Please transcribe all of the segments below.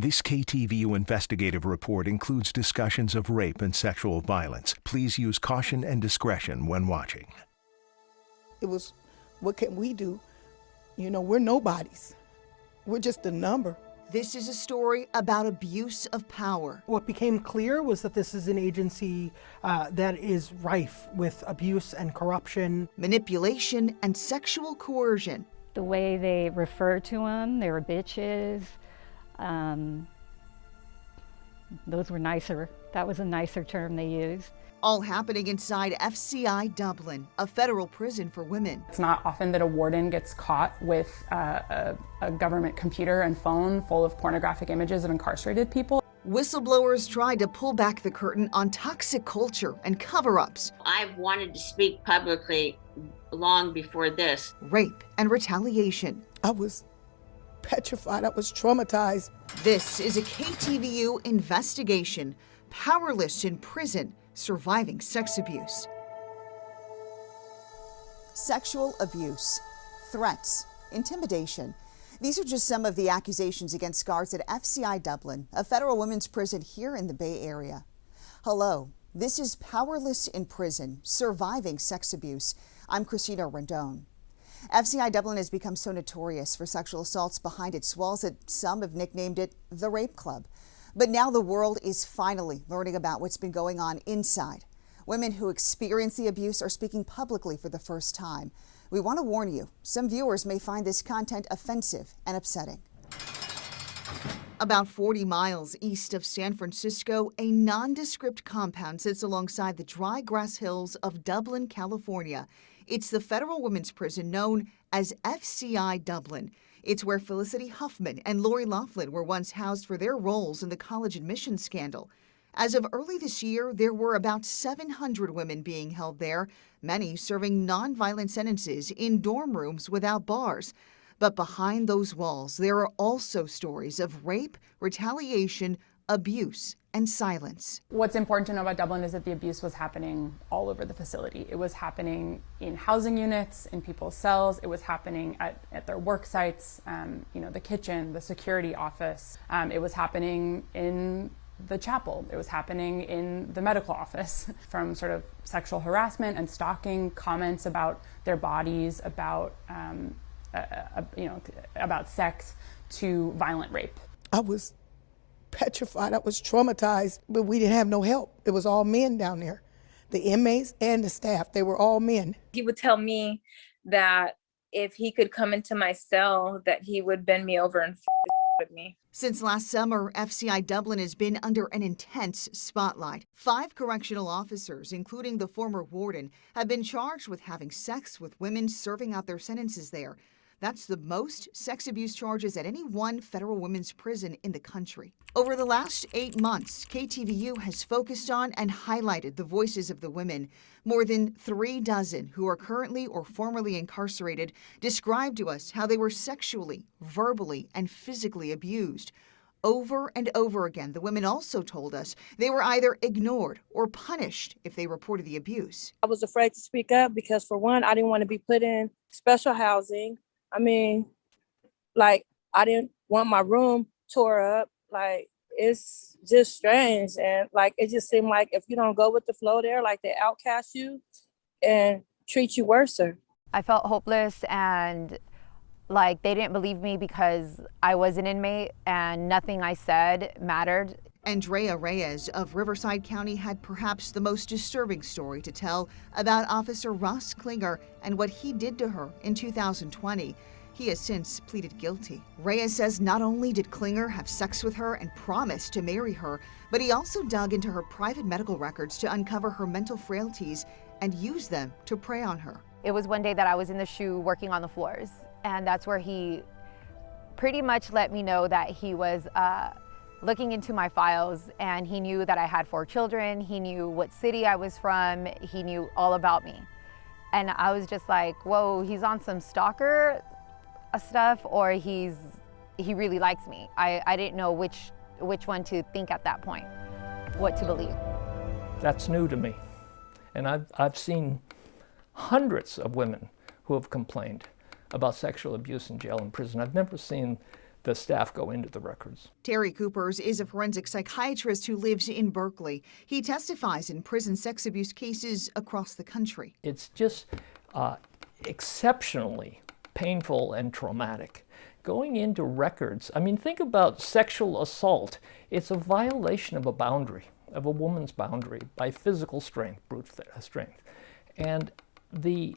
This KTVU investigative report includes discussions of rape and sexual violence. Please use caution and discretion when watching. It was, what can we do? You know, we're nobodies. We're just a number. This is a story about abuse of power. What became clear was that this is an agency that is rife with abuse and corruption, manipulation, and sexual coercion. The way they refer to them, they were bitches. Those were nicer. That was a nicer term they used. All happening inside FCI Dublin, a federal prison for women. It's not often that a warden gets caught with a government computer and phone full of pornographic images of incarcerated people. Whistleblowers tried to pull back the curtain on toxic culture and cover-ups. I've wanted to speak publicly long before this. Rape and retaliation. I was petrified. I was traumatized. This is a KTVU investigation. Powerless in prison, surviving sex abuse. Sexual abuse, threats, intimidation. These are just some of the accusations against guards at FCI Dublin, a federal women's prison here in the Bay Area. Hello, this is Powerless in Prison, Surviving Sex Abuse. I'm Christina Rendon. FCI Dublin has become so notorious for sexual assaults behind its walls that some have nicknamed it the Rape Club. But now the world is finally learning about what's been going on inside. Women who experience the abuse are speaking publicly for the first time. We want to warn you, some viewers may find this content offensive and upsetting. About 40 miles east of San Francisco, a nondescript compound sits alongside the dry grass hills of Dublin, California. It's the federal women's prison known as FCI Dublin. It's where Felicity Huffman and Lori Loughlin were once housed for their roles in the college admissions scandal. As of early this year, there were about 700 women being held there, many serving nonviolent sentences in dorm rooms without bars. But behind those walls, there are also stories of rape, retaliation, abuse, and silence. What's important to know about Dublin is that the abuse was happening all over the facility. It was happening in housing units, in people's cells. It was happening at their work sites, the kitchen, the security office. It was happening in the chapel. It was happening in the medical office, from sort of sexual harassment and stalking, comments about their bodies, about sex, to violent rape. I was petrified. I was traumatized, but we didn't have no help. It was all men down there. The inmates and the staff, they were all men. He would tell me that if he could come into my cell, that he would bend me over and with me. Since last summer, FCI Dublin has been under an intense spotlight. 5 correctional officers, including the former warden, have been charged with having sex with women serving out their sentences there. That's the most sex abuse charges at any one federal women's prison in the country. Over the last 8 months, KTVU has focused on and highlighted the voices of the women. More than 3 dozen who are currently or formerly incarcerated described to us how they were sexually, verbally, and physically abused. Over and over again, the women also told us they were either ignored or punished if they reported the abuse. I was afraid to speak up because, for one, I didn't want to be put in special housing. I didn't want my room tore up. It's just strange. And it just seemed like if you don't go with the flow there, they outcast you and treat you worse. I felt hopeless, and they didn't believe me because I was an inmate and nothing I said mattered. Andrea Reyes of Riverside County had perhaps the most disturbing story to tell about Officer Ross Klinger and what he did to her in 2020. He has since pleaded guilty. Reyes says not only did Klinger have sex with her and promise to marry her, but he also dug into her private medical records to uncover her mental frailties and use them to prey on her. It was one day that I was in the SHU working on the floors, and that's where he pretty much let me know that he was looking into my files, and he knew that I had 4 children. He knew what city I was from. He knew all about me. And I was just like, whoa, he's on some stalker stuff, or he really likes me. I didn't know which one to think at that point, what to believe. That's new to me. And I've seen hundreds of women who have complained about sexual abuse in jail and prison. I've never seen the staff go into the records. Terry Coopers is a forensic psychiatrist who lives in Berkeley. He testifies in prison sex abuse cases across the country. It's just exceptionally painful and traumatic. Going into records, I mean, think about sexual assault. It's a violation of a boundary, of a woman's boundary, by physical strength, brute strength. And the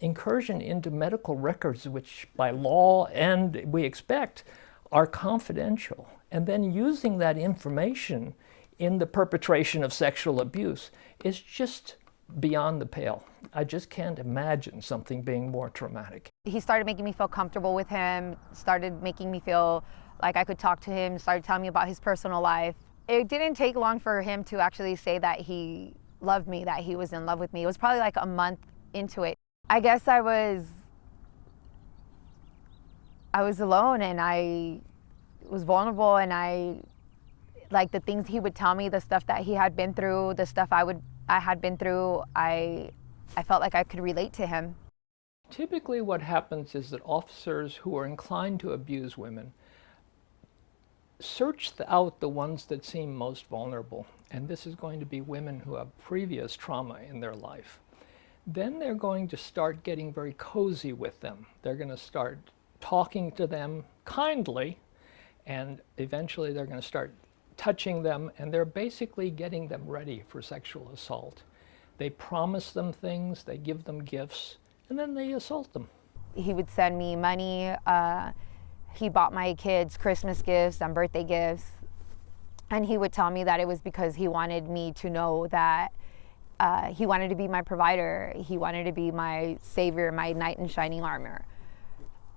incursion into medical records, which by law and we expect are confidential, and then using that information in the perpetration of sexual abuse is just beyond the pale. I just can't imagine something being more traumatic. He started making me feel comfortable with him, started making me feel like I could talk to him, started telling me about his personal life. It didn't take long for him to actually say that he loved me, that he was in love with me. It was probably like a month into it. I guess I was alone, and I was vulnerable, and like the things he would tell me, the stuff that he had been through, the stuff I had been through, I felt like I could relate to him. Typically what happens is that officers who are inclined to abuse women search out the ones that seem most vulnerable, and this is going to be women who have previous trauma in their life. Then they're going to start getting very cozy with them. They're going to start talking to them kindly, and eventually they're going to start touching them, and they're basically getting them ready for sexual assault. They promise them things, they give them gifts, and then they assault them. He would send me money. He bought my kids Christmas gifts and birthday gifts, and he would tell me that it was because he wanted me to know that he wanted to be my provider. He wanted to be my savior, my knight in shining armor.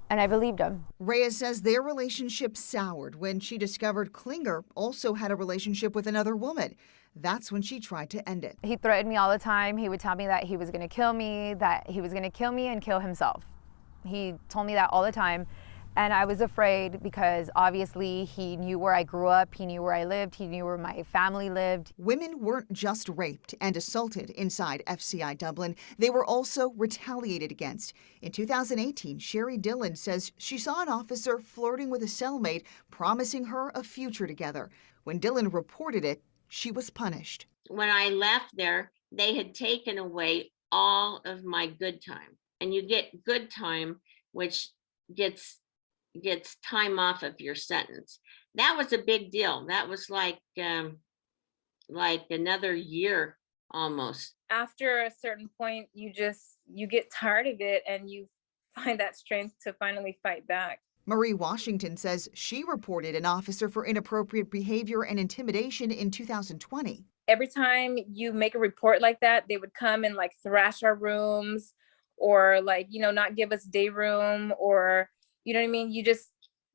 And I believed him. Reyes says their relationship soured when she discovered Klinger also had a relationship with another woman. That's when she tried to end it. He threatened me all the time. He would tell me that he was going to kill me, and kill himself. He told me that all the time. And I was afraid because obviously he knew where I grew up, he knew where I lived, he knew where my family lived. Women weren't just raped and assaulted inside FCI Dublin, they were also retaliated against. In 2018, Sherry Dillon says she saw an officer flirting with a cellmate, promising her a future together. When Dillon reported it, she was punished. When I left there, they had taken away all of my good time. And you get good time, which gets time off of your sentence. That was a big deal. That was like another year almost. After a certain point, you get tired of it, and you find that strength to finally fight back. Marie Washington says she reported an officer for inappropriate behavior and intimidation in 2020. Every time you make a report like that, they would come and like thrash our rooms, or like, not give us day room, or you know what I mean?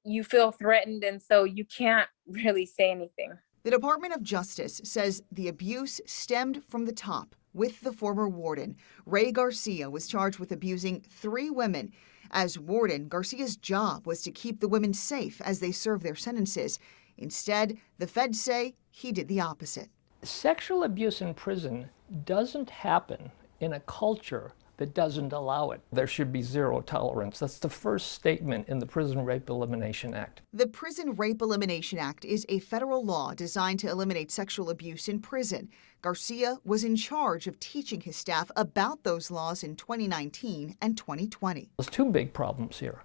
You feel threatened, and so you can't really say anything. The Department of Justice says the abuse stemmed from the top with the former warden. Ray Garcia was charged with abusing 3 women. As warden, Garcia's job was to keep the women safe as they served their sentences. Instead, the feds say he did the opposite. Sexual abuse in prison doesn't happen in a culture that doesn't allow it. There should be zero tolerance. That's the first statement in the Prison Rape Elimination Act. The Prison Rape Elimination Act is a federal law designed to eliminate sexual abuse in prison. Garcia was in charge of teaching his staff about those laws in 2019 and 2020. There's 2 big problems here.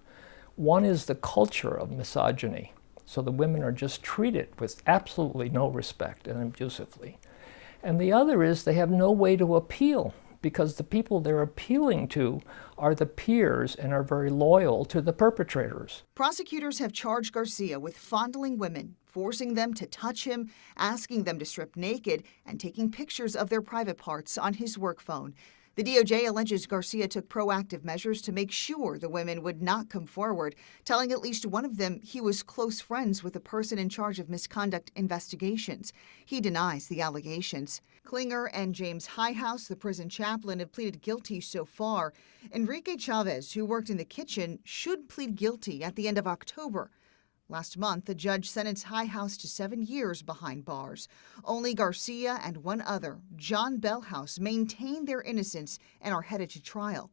One is the culture of misogyny. So the women are just treated with absolutely no respect and abusively. And the other is they have no way to appeal, because the people they're appealing to are the peers and are very loyal to the perpetrators. Prosecutors have charged Garcia with fondling women, forcing them to touch him, asking them to strip naked, and taking pictures of their private parts on his work phone. The DOJ alleges Garcia took proactive measures to make sure the women would not come forward, telling at least one of them he was close friends with the person in charge of misconduct investigations. He denies the allegations. Klinger and James Highhouse, the prison chaplain, have pleaded guilty so far. Enrique Chavez, who worked in the kitchen, should plead guilty at the end of October. Last month, the judge sentenced Highhouse to 7 years behind bars. Only Garcia and one other, John Bellhouse, maintain their innocence and are headed to trial.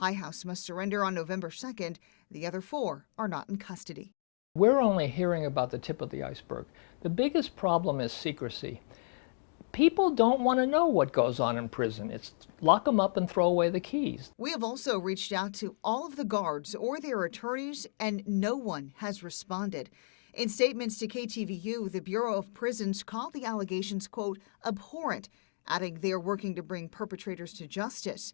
Highhouse must surrender on November 2nd. The other 4 are not in custody. We're only hearing about the tip of the iceberg. The biggest problem is secrecy. People don't want to know what goes on in prison. It's lock them up and throw away the keys. We have also reached out to all of the guards or their attorneys, and no one has responded. In statements to KTVU, the Bureau of Prisons called the allegations, quote, abhorrent, adding they are working to bring perpetrators to justice.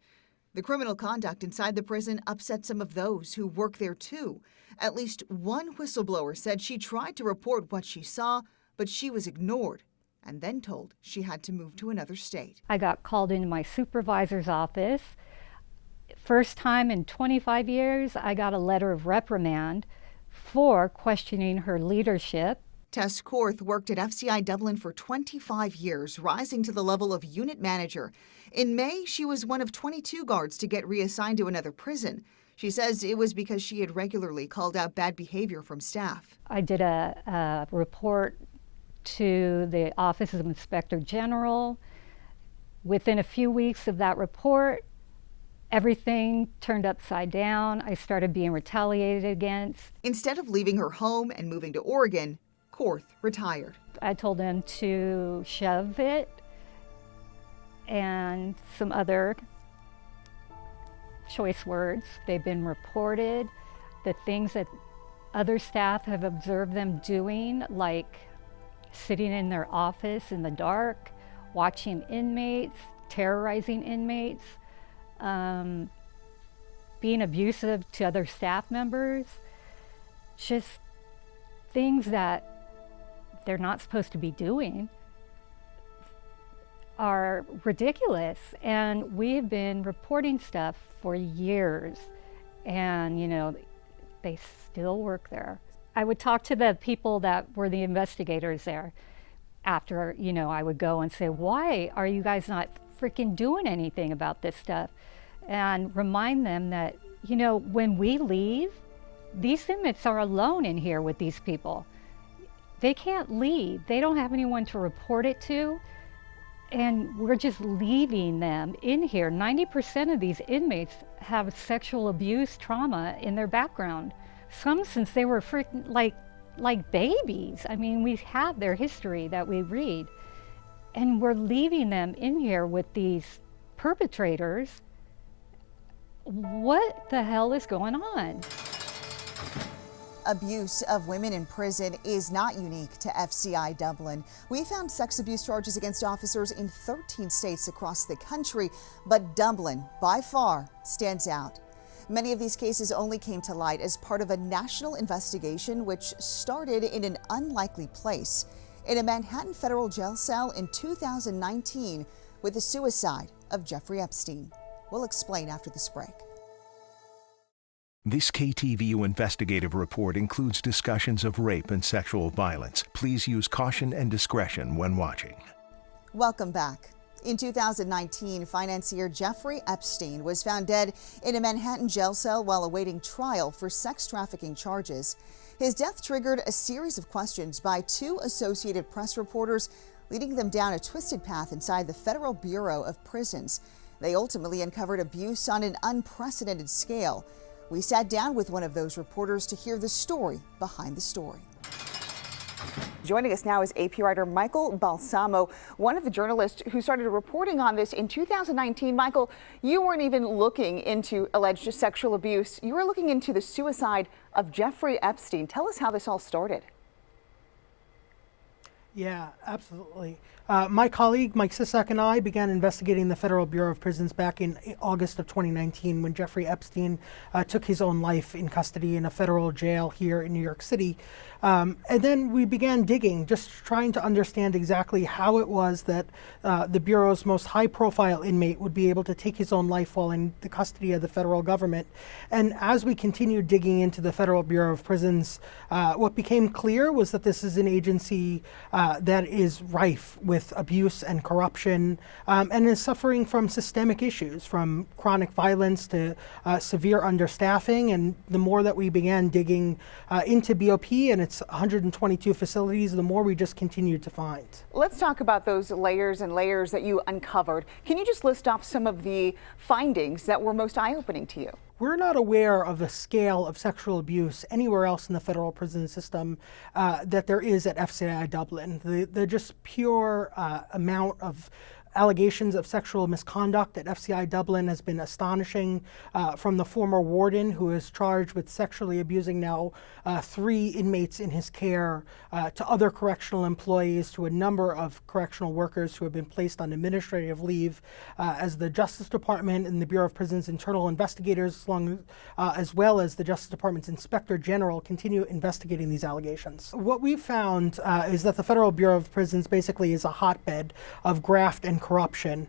The criminal conduct inside the prison upset some of those who work there, too. At least one whistleblower said she tried to report what she saw, but she was ignored and then told she had to move to another state. I got called into my supervisor's office. First time in 25 years, I got a letter of reprimand for questioning her leadership. Tess Korth worked at FCI Dublin for 25 years, rising to the level of unit manager. In May, she was one of 22 guards to get reassigned to another prison. She says it was because she had regularly called out bad behavior from staff. I did a report to the Office of Inspector General. Within a few weeks of that report, everything turned upside down. I started being retaliated against. Instead of leaving her home and moving to Oregon, Korth retired. I told them to shove it and some other choice words. They've been reported. The things that other staff have observed them doing, like sitting in their office in the dark, watching inmates, terrorizing inmates, being abusive to other staff members, just things that they're not supposed to be doing, are ridiculous. And we've been reporting stuff for years, and you know, they still work there. I would talk to the people that were the investigators there after, you know, I would go and say, why are you guys not freaking doing anything about this stuff? And remind them that, you know, when we leave, these inmates are alone in here with these people. They can't leave. They don't have anyone to report it to. And we're just leaving them in here. 90% of these inmates have sexual abuse trauma in their background. Some since they were freaking like babies. I mean, we have their history that we read. And we're leaving them in here with these perpetrators. What the hell is going on? Abuse of women in prison is not unique to FCI Dublin. We found sex abuse charges against officers in 13 states across the country, but Dublin, by far, stands out. Many of these cases only came to light as part of a national investigation which started in an unlikely place, in a Manhattan federal jail cell in 2019 with the suicide of Jeffrey Epstein. We'll explain after this break. This KTVU investigative report includes discussions of rape and sexual violence. Please use caution and discretion when watching. Welcome back. In 2019, financier Jeffrey Epstein was found dead in a Manhattan jail cell while awaiting trial for sex trafficking charges. His death triggered a series of questions by two Associated Press reporters, leading them down a twisted path inside the Federal Bureau of Prisons. They ultimately uncovered abuse on an unprecedented scale. We sat down with one of those reporters to hear the story behind the story. Joining us now is AP writer Michael Balsamo, one of the journalists who started reporting on this in 2019. Michael, you weren't even looking into alleged sexual abuse. You were looking into the suicide of Jeffrey Epstein. Tell us how this all started. Yeah, absolutely. My colleague, Mike Sisak, and I began investigating the Federal Bureau of Prisons back in August of 2019 when Jeffrey Epstein took his own life in custody in a federal jail here in New York City. And then we began digging, just trying to understand exactly how it was that the Bureau's most high-profile inmate would be able to take his own life while in the custody of the federal government. And as we continued digging into the Federal Bureau of Prisons, what became clear was that this is an agency that is rife with abuse and corruption, and is suffering from systemic issues, from chronic violence to severe understaffing. And the more that we began digging into BOP and its 122 facilities, the more we just continued to find. Let's talk about those layers and layers that you uncovered. Can you just list off some of the findings that were most eye-opening to you? We're not aware of the scale of sexual abuse anywhere else in the federal prison system that there is at FCI Dublin. The just pure amount of allegations of sexual misconduct at FCI Dublin has been astonishing, from the former warden, who is charged with sexually abusing now 3 inmates in his care, to other correctional employees, to a number of correctional workers who have been placed on administrative leave, as the Justice Department and the Bureau of Prisons internal investigators, as well as the Justice Department's Inspector General, continue investigating these allegations. What we found is that the Federal Bureau of Prisons basically is a hotbed of graft and corruption.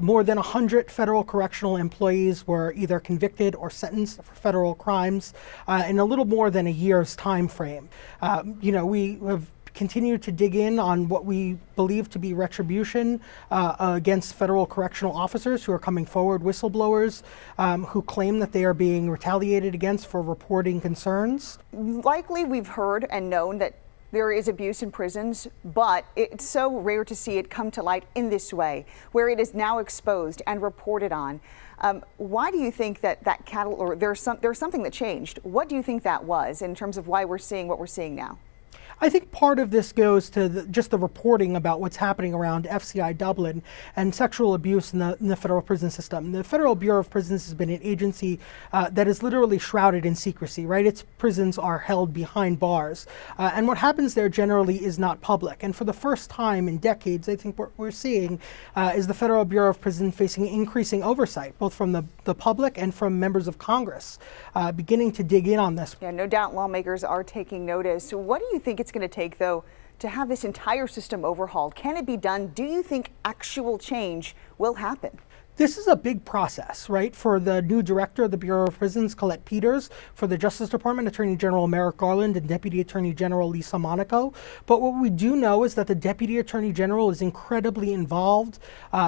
More than 100 federal correctional employees were either convicted or sentenced for federal crimes in a little more than a year's time frame. We have continued to dig in on what we believe to be retribution against federal correctional officers who are coming forward, whistleblowers who claim that they are being retaliated against for reporting concerns. Likely we've heard and known that there is abuse in prisons, but it's so rare to see it come to light in this way, where it is now exposed and reported on. Why do you think that there's something that changed? What do you think that was in terms of why we're seeing what we're seeing now? I think part of this goes to just the reporting about what's happening around FCI Dublin and sexual abuse in the federal prison system. The Federal Bureau of Prisons has been an agency that is literally shrouded in secrecy, right? Its prisons are held behind bars. And what happens there generally is not public. And for the first time in decades, I think what we're seeing is the Federal Bureau of Prisons facing increasing oversight, both from the public and from members of Congress, beginning to dig in on this. Yeah, no doubt lawmakers are taking notice. So what do you think it's going to take, though, to have this entire system overhauled? Can it be done? Do you think actual change will happen? This is a big process, right? For the new director of the Bureau of Prisons, Colette Peters, for the Justice Department, Attorney General Merrick Garland, and Deputy Attorney General Lisa Monaco. But what we do know is that the Deputy Attorney General is incredibly involved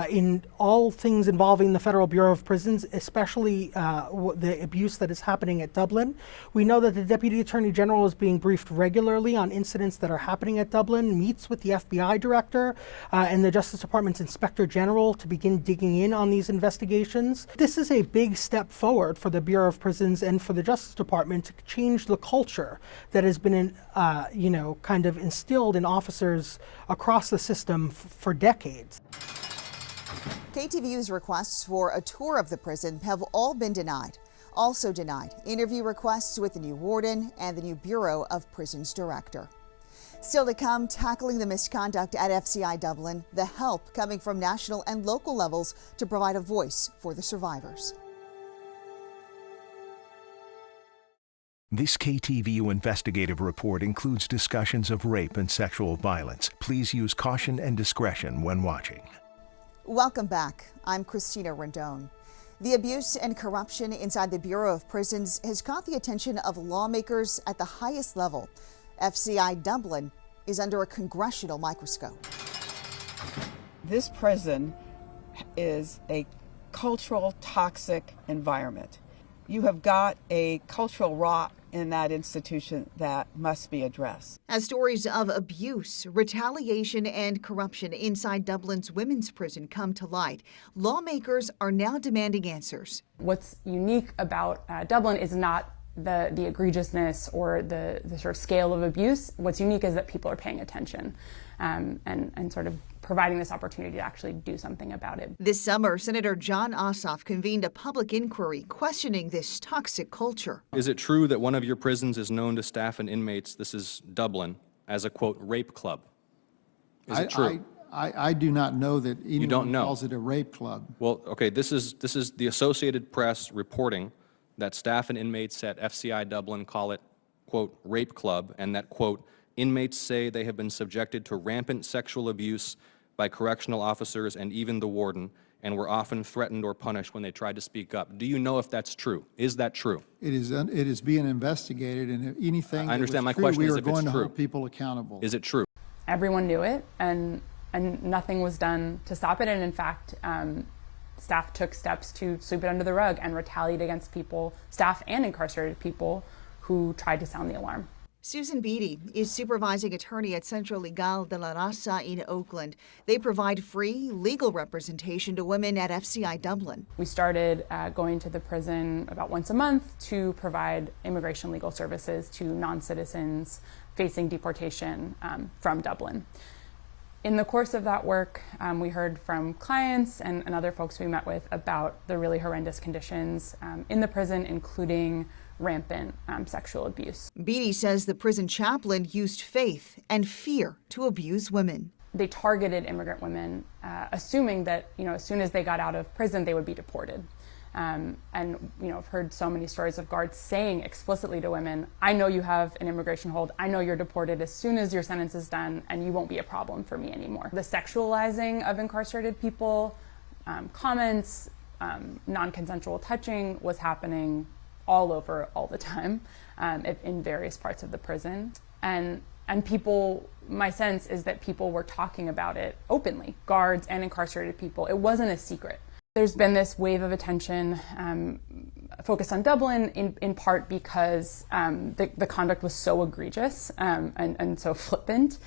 in all things involving the Federal Bureau of Prisons, especially the abuse that is happening at Dublin. We know that the Deputy Attorney General is being briefed regularly on incidents that are happening at Dublin, meets with the FBI Director and the Justice Department's Inspector General to begin digging in on these investigations. This is a big step forward for the Bureau of Prisons and for the Justice Department to change the culture that has been, kind of instilled in officers across the system for decades. KTVU's requests for a tour of the prison have all been denied. Also denied interview requests with the new warden and the new Bureau of Prisons director. Still to come, tackling the misconduct at FCI Dublin, the help coming from national and local levels to provide a voice for the survivors. This KTVU investigative report includes discussions of rape and sexual violence. Please use caution and discretion when watching. Welcome back. I'm Christina Rendon. The abuse and corruption inside the Bureau of Prisons has caught the attention of lawmakers at the highest level. FCI Dublin is under a congressional microscope. This prison is a cultural toxic environment. You have got a cultural rot in that institution that must be addressed. As stories of abuse, retaliation, and corruption inside Dublin's women's prison come to light, lawmakers are now demanding answers. What's unique about Dublin is not the egregiousness or the sort of scale of abuse. What's unique is that people are paying attention and sort of providing this opportunity to actually do something about it. This summer, Senator John Ossoff convened a public inquiry questioning this toxic culture. Is it true that one of your prisons is known to staff and inmates, this is Dublin, as a, quote, rape club? Is it true? I do not know that anyone You don't know. calls it a rape club. Well, okay, this is the Associated Press reporting that staff and inmates at FCI Dublin call it, quote, rape club, and that, quote, inmates say they have been subjected to rampant sexual abuse by correctional officers and even the warden, and were often threatened or punished when they tried to speak up. Do you know if that's true? Is that true? It is being investigated, and if anything I understand. that was My question true, is we are if it's going to true. hold people accountable. Is it true? Everyone knew it, and nothing was done to stop it. And in fact, staff took steps to sweep it under the rug and retaliate against people, staff and incarcerated people, who tried to sound the alarm. Susan Beatty is supervising attorney at Centro Legal de la Raza in Oakland. They provide free legal representation to women at FCI Dublin. We started going to the prison about once a month to provide immigration legal services to non-citizens facing deportation from Dublin. In the course of that work, we heard from clients and other folks we met with about the really horrendous conditions in the prison, including rampant sexual abuse. Beatty says the prison chaplain used faith and fear to abuse women. They targeted immigrant women, assuming that as soon as they got out of prison, they would be deported. And I've heard so many stories of guards saying explicitly to women, "I know you have an immigration hold. I know you're deported as soon as your sentence is done, and you won't be a problem for me anymore." The sexualizing of incarcerated people, comments, non-consensual touching was happening all over, all the time, in various parts of the prison. And people, my sense is that people were talking about it openly, guards and incarcerated people. It wasn't a secret. There's been this wave of attention focused on Dublin, in part because the conduct was so egregious and so flippant,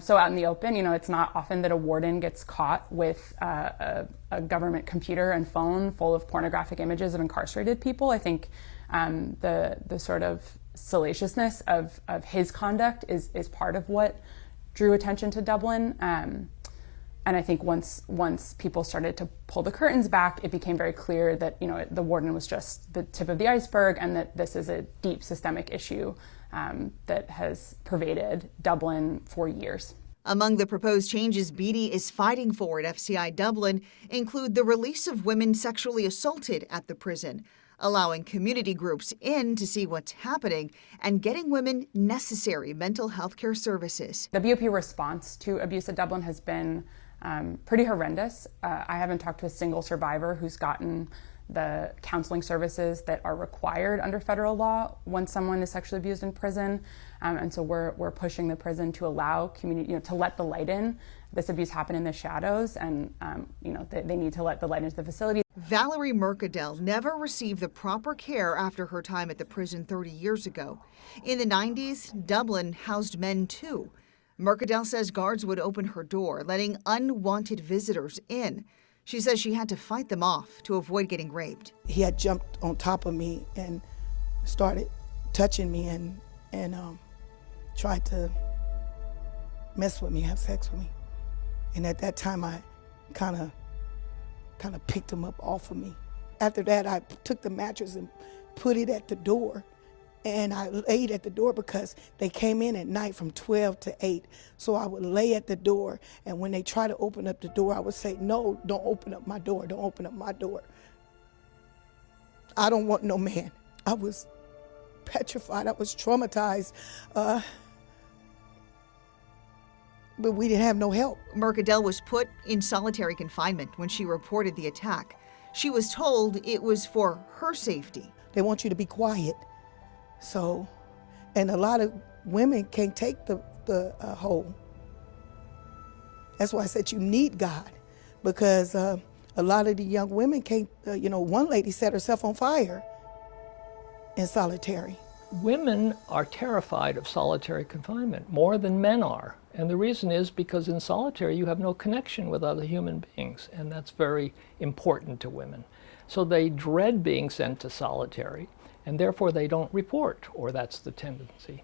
so out in the open. It's not often that a warden gets caught with a government computer and phone full of pornographic images of incarcerated people. I think the sort of salaciousness of his conduct is part of what drew attention to Dublin. And I think once people started to pull the curtains back, it became very clear that the warden was just the tip of the iceberg, and that this is a deep systemic issue that has pervaded Dublin for years. Among the proposed changes Beatty is fighting for at FCI Dublin include the release of women sexually assaulted at the prison, allowing community groups in to see what's happening, and getting women necessary mental health care services. The BOP response to abuse at Dublin has been pretty horrendous. I haven't talked to a single survivor who's gotten the counseling services that are required under federal law when someone is sexually abused in prison. And so we're pushing the prison to allow community, to let the light in. This abuse happened in the shadows, and they need to let the light into the facility. Valerie Mercadel never received the proper care after her time at the prison 30 years ago. In the 90s, Dublin housed men too. Mercadel says guards would open her door, letting unwanted visitors in. She says she had to fight them off to avoid getting raped. He had jumped on top of me and started touching me and tried to mess with me, have sex with me. And at that time, I kind of picked him up off of me. After that, I took the mattress and put it at the door. And I laid at the door because they came in at night from 12 to 8. So I would lay at the door, and when they try to open up the door, I would say, "No, don't open up my door, don't open up my door. I don't want no man." I was petrified, I was traumatized, but we didn't have no help. Mercadel was put in solitary confinement when she reported the attack. She was told it was for her safety. They want you to be quiet. So, and a lot of women can't take the hold. That's why I said you need God, because a lot of the young women can't, one lady set herself on fire in solitary. Women are terrified of solitary confinement more than men are. And the reason is because in solitary you have no connection with other human beings, and that's very important to women. So they dread being sent to solitary, and therefore they don't report, or that's the tendency.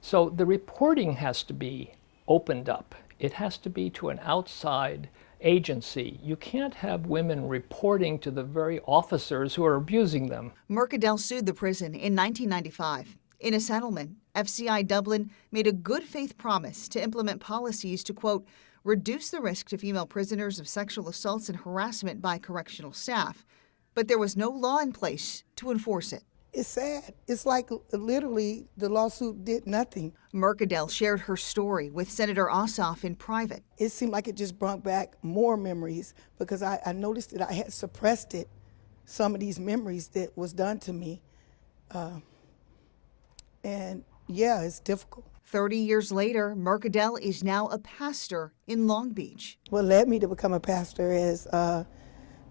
So the reporting has to be opened up. It has to be to an outside agency. You can't have women reporting to the very officers who are abusing them. Mercadel sued the prison in 1995. In a settlement, FCI Dublin made a good faith promise to implement policies to, quote, reduce the risk to female prisoners of sexual assaults and harassment by correctional staff. But there was no law in place to enforce it. It's sad. It's like literally the lawsuit did nothing. Mercadel shared her story with Senator Ossoff in private. It seemed like it just brought back more memories, because I noticed that I had suppressed it, some of these memories that was done to me. And yeah, it's difficult. 30 years later, Mercadel is now a pastor in Long Beach. What led me to become a pastor is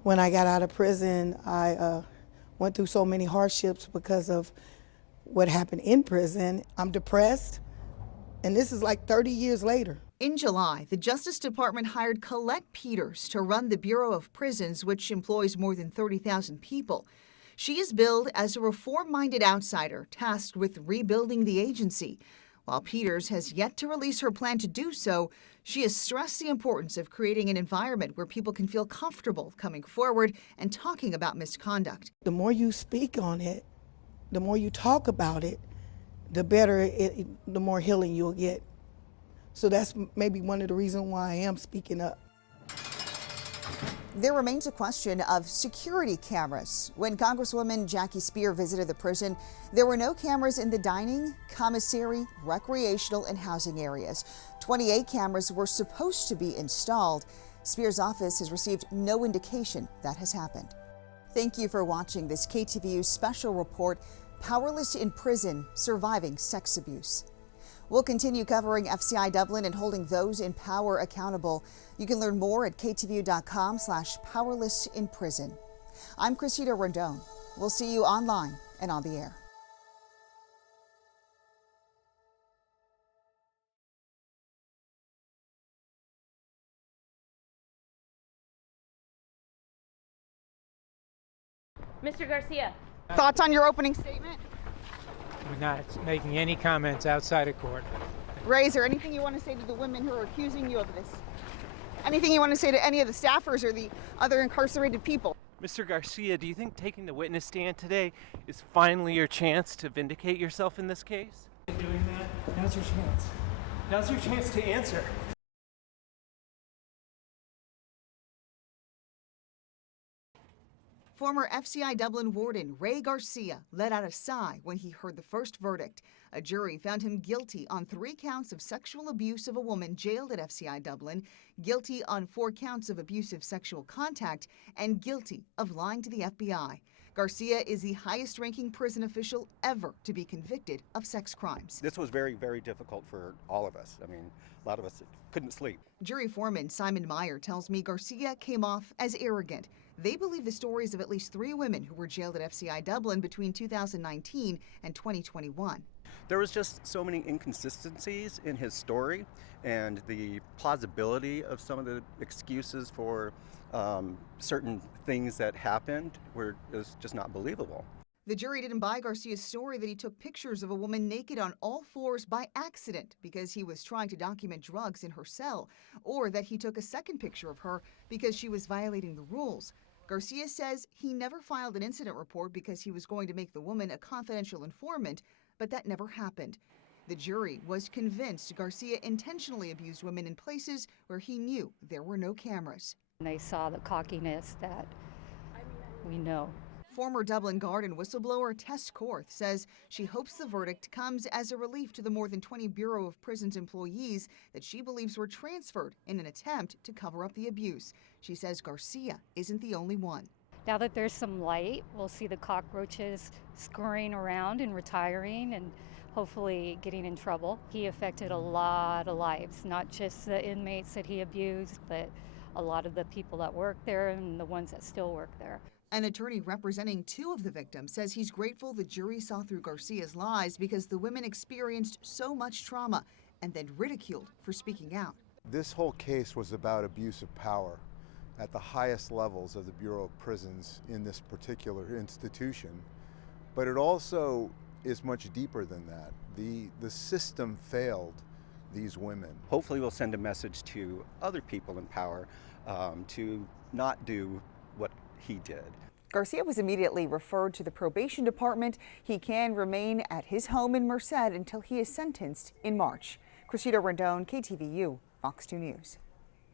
when I got out of prison, I went through so many hardships because of what happened in prison. I'm depressed, and this is like 30 years later. In July, the Justice Department hired Colette Peters to run the Bureau of Prisons, which employs more than 30,000 people. She is billed as a reform-minded outsider tasked with rebuilding the agency. While Peters has yet to release her plan to do so, she has stressed the importance of creating an environment where people can feel comfortable coming forward and talking about misconduct. The more you speak on it, the more you talk about it, the better the more healing you'll get. So that's maybe one of the reasons why I am speaking up. There remains a question of security cameras. When Congresswoman Jackie Speer visited the prison, there were no cameras in the dining, commissary, recreational, and housing areas. 28 cameras were supposed to be installed. Speer's office has received no indication that has happened. Thank you for watching this KTVU special report, Powerless in Prison, Surviving Sex Abuse. We'll continue covering FCI Dublin and holding those in power accountable. You can learn more at ktvu.com/powerlessinprison. I'm Cressida Rendon. We'll see you online and on the air. Mr. Garcia. Thoughts on your opening statement? We're not making any comments outside of court. Ray, is there anything you want to say to the women who are accusing you of this? Anything you want to say to any of the staffers or the other incarcerated people? Mr. Garcia, do you think taking the witness stand today is finally your chance to vindicate yourself in this case? Doing that, now's your chance. Now's your chance to answer. Former FCI Dublin warden Ray Garcia let out a sigh when he heard the first verdict. A jury found him guilty on 3 counts of sexual abuse of a woman jailed at FCI Dublin, guilty on 4 counts of abusive sexual contact, and guilty of lying to the FBI. Garcia is the highest-ranking prison official ever to be convicted of sex crimes. This was very, very difficult for all of us. I mean, a lot of us couldn't sleep. Jury foreman Simon Meyer tells me Garcia came off as arrogant. They believe the stories of at least 3 women who were jailed at FCI Dublin between 2019 and 2021. There was just so many inconsistencies in his story, and the plausibility of some of the excuses for certain things that happened was just not believable. The jury didn't buy Garcia's story that he took pictures of a woman naked on all 4s by accident because he was trying to document drugs in her cell, or that he took a second picture of her because she was violating the rules. Garcia says he never filed an incident report because he was going to make the woman a confidential informant, but that never happened. The jury was convinced Garcia intentionally abused women in places where he knew there were no cameras. They saw the cockiness that we know. Former Dublin guard and whistleblower Tess Korth says she hopes the verdict comes as a relief to the more than 20 Bureau of Prisons employees that she believes were transferred in an attempt to cover up the abuse. She says Garcia isn't the only one. Now that there's some light, we'll see the cockroaches scurrying around and retiring and hopefully getting in trouble. He affected a lot of lives, not just the inmates that he abused, but a lot of the people that work there and the ones that still work there. An attorney representing 2 of the victims says he's grateful the jury saw through Garcia's lies because the women experienced so much trauma and then ridiculed for speaking out. This whole case was about abuse of power at the highest levels of the Bureau of Prisons in this particular institution, but it also is much deeper than that. The system failed these women. Hopefully we'll send a message to other people in power to not do what he did. Garcia was immediately referred to the probation department. He can remain at his home in Merced until he is sentenced in March. Cressida Rendon, KTVU, Fox 2 News.